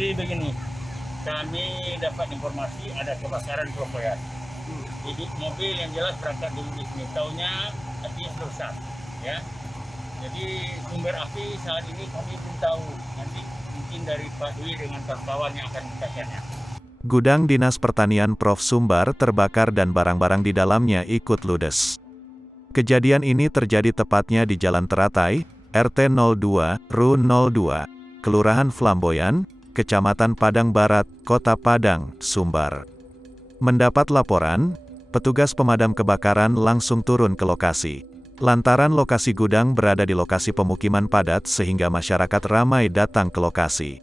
Jadi begini, kami dapat informasi ada kebakaran konvoy. Jadi mobil yang jelas berangkat dulu di sini, taunya apinya rusak, ya. Jadi sumber api saat ini kami belum tahu. Nanti mungkin dari Pak Dwi dengan kawan yang akan menjelaskannya. Gudang Dinas Pertanian Prof Sumbar terbakar dan barang-barang di dalamnya ikut ludes. Kejadian ini terjadi tepatnya di Jalan Teratai, RT 02, RU 02, Kelurahan Flamboyan, Kecamatan Padang Barat, Kota Padang, Sumbar. Mendapat laporan, petugas pemadam kebakaran langsung turun ke lokasi. Lantaran lokasi gudang berada di lokasi pemukiman padat sehingga masyarakat ramai datang ke lokasi.